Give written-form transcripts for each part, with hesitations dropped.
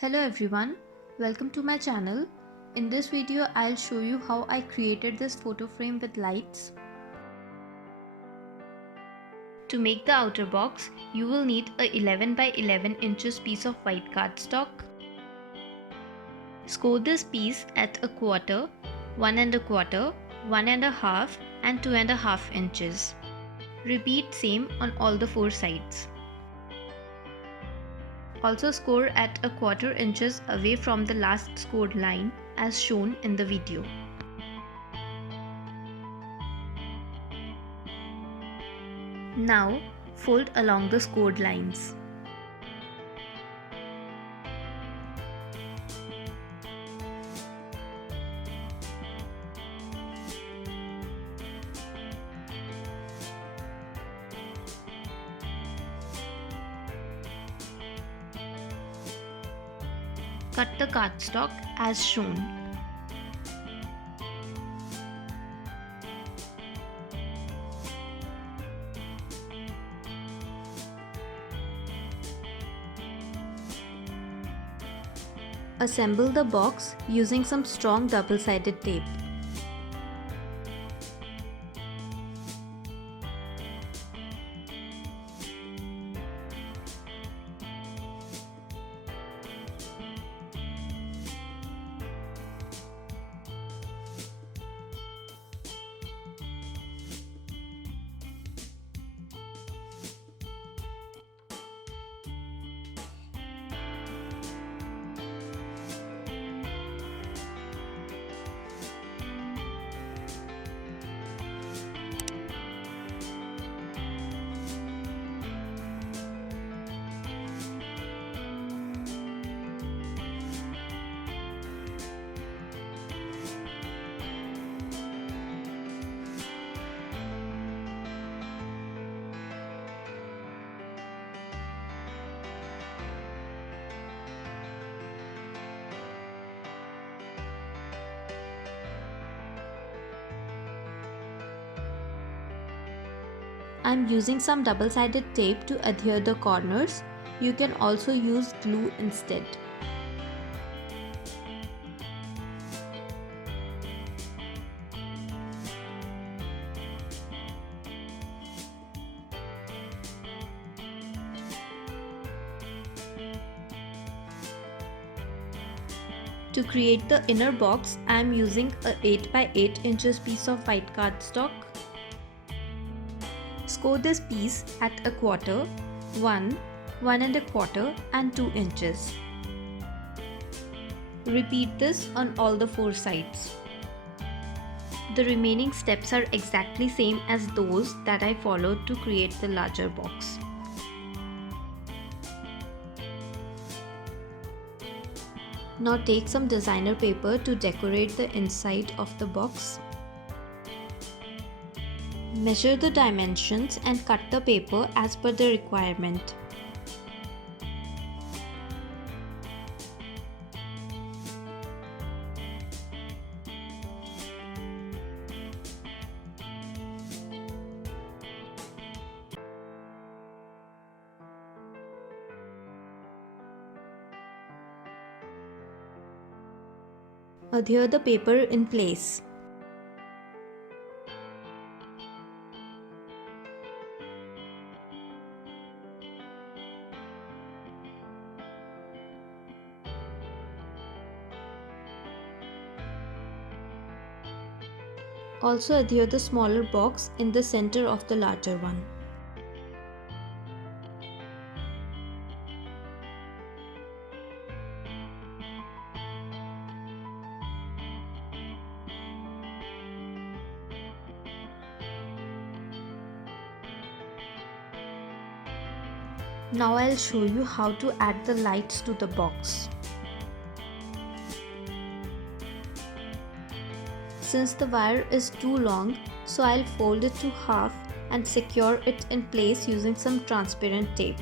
Hello everyone, welcome to my channel. In this video, I'll show you how I created this photo frame with lights. To make the outer box, you will need a 11 by 11 inches piece of white cardstock. Score this piece at a quarter, 1 and a quarter, 1 and a half and 2 and a half inches. Repeat same on all the four sides. Also score at a quarter inches away from the last scored line as shown in the video. Now fold along the scored lines. Cut the cardstock as shown. Assemble the box using some strong double-sided tape. I'm using some double-sided tape to adhere the corners. You can also use glue instead. To create the inner box, I am using a 8 by 8 inches piece of white cardstock. Score this piece at a quarter, 1, 1 and a quarter and 2 inches. Repeat this on all the four sides. The remaining steps are exactly same as those that I followed to create the larger box. Now take some designer paper to decorate the inside of the box. Measure the dimensions and cut the paper as per the requirement. Adhere the paper in place. Also adhere the smaller box in the center of the larger one. Now I'll show you how to add the lights to the box. Since the wire is too long, so I'll fold it to half and secure it in place using some transparent tape.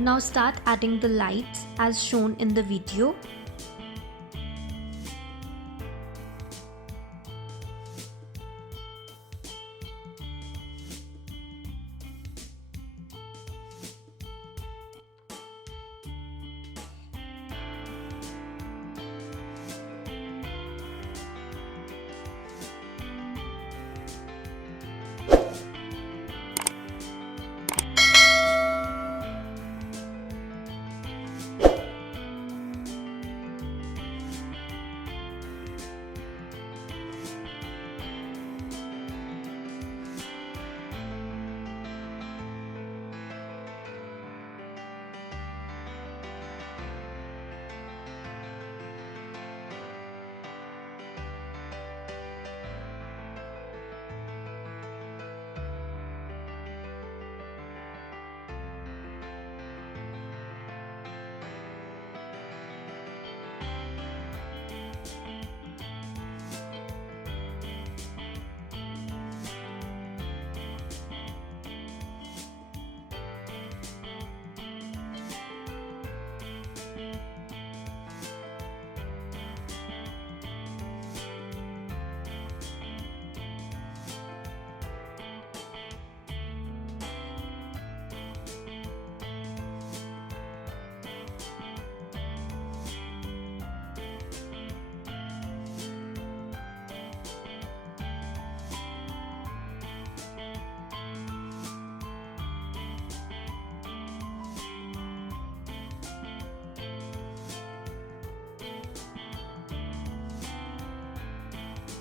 Now start adding the lights as shown in the video.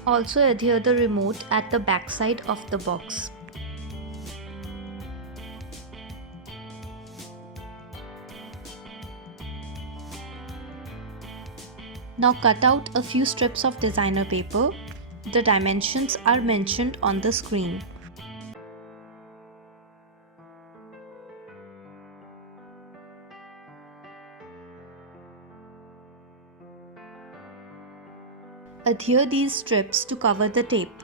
Also adhere the remote at the back side of the box. Now cut out a few strips of designer paper. The dimensions are mentioned on the screen. Adhere these strips to cover the tape.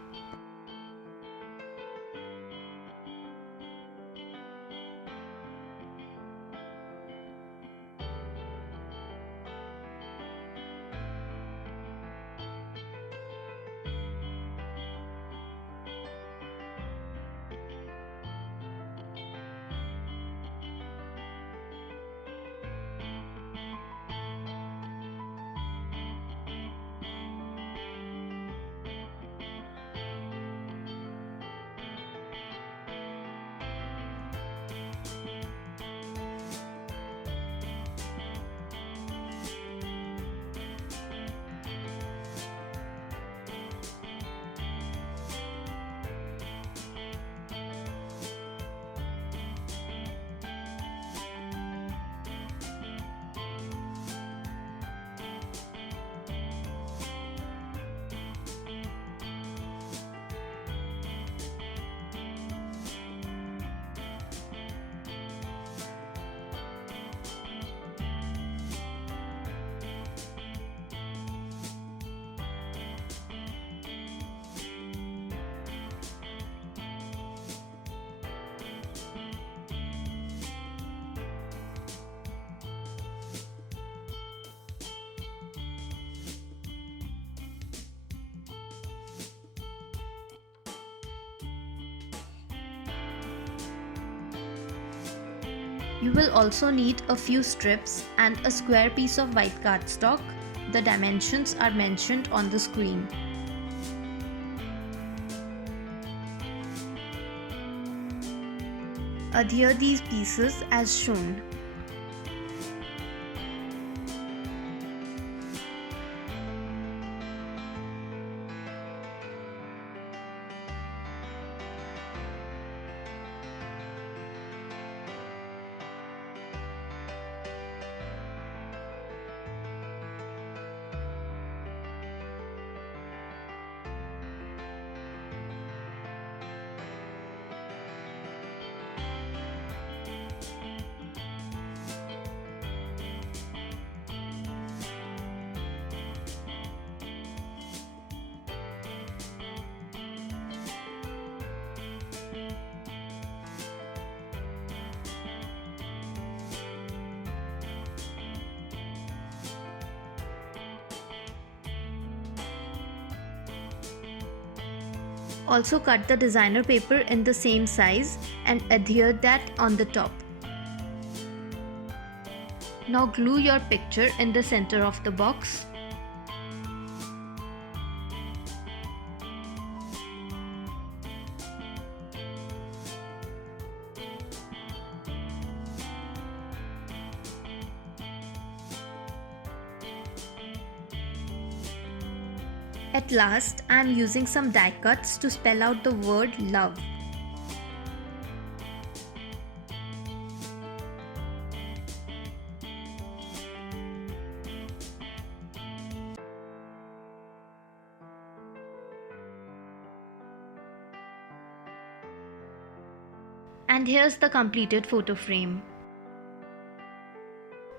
You will also need a few strips and a square piece of white cardstock. The dimensions are mentioned on the screen. Adhere these pieces as shown. Also cut the designer paper in the same size and adhere that on the top. Now glue your picture in the center of the box. At last, I am using some die cuts to spell out the word love. And here's the completed photo frame.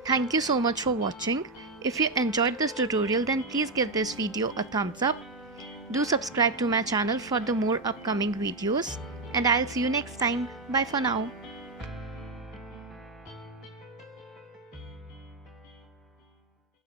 Thank you so much for watching. If you enjoyed this tutorial, then please give this video a thumbs up. Do subscribe to my channel for the more upcoming videos, and I'll see you next time. Bye for now.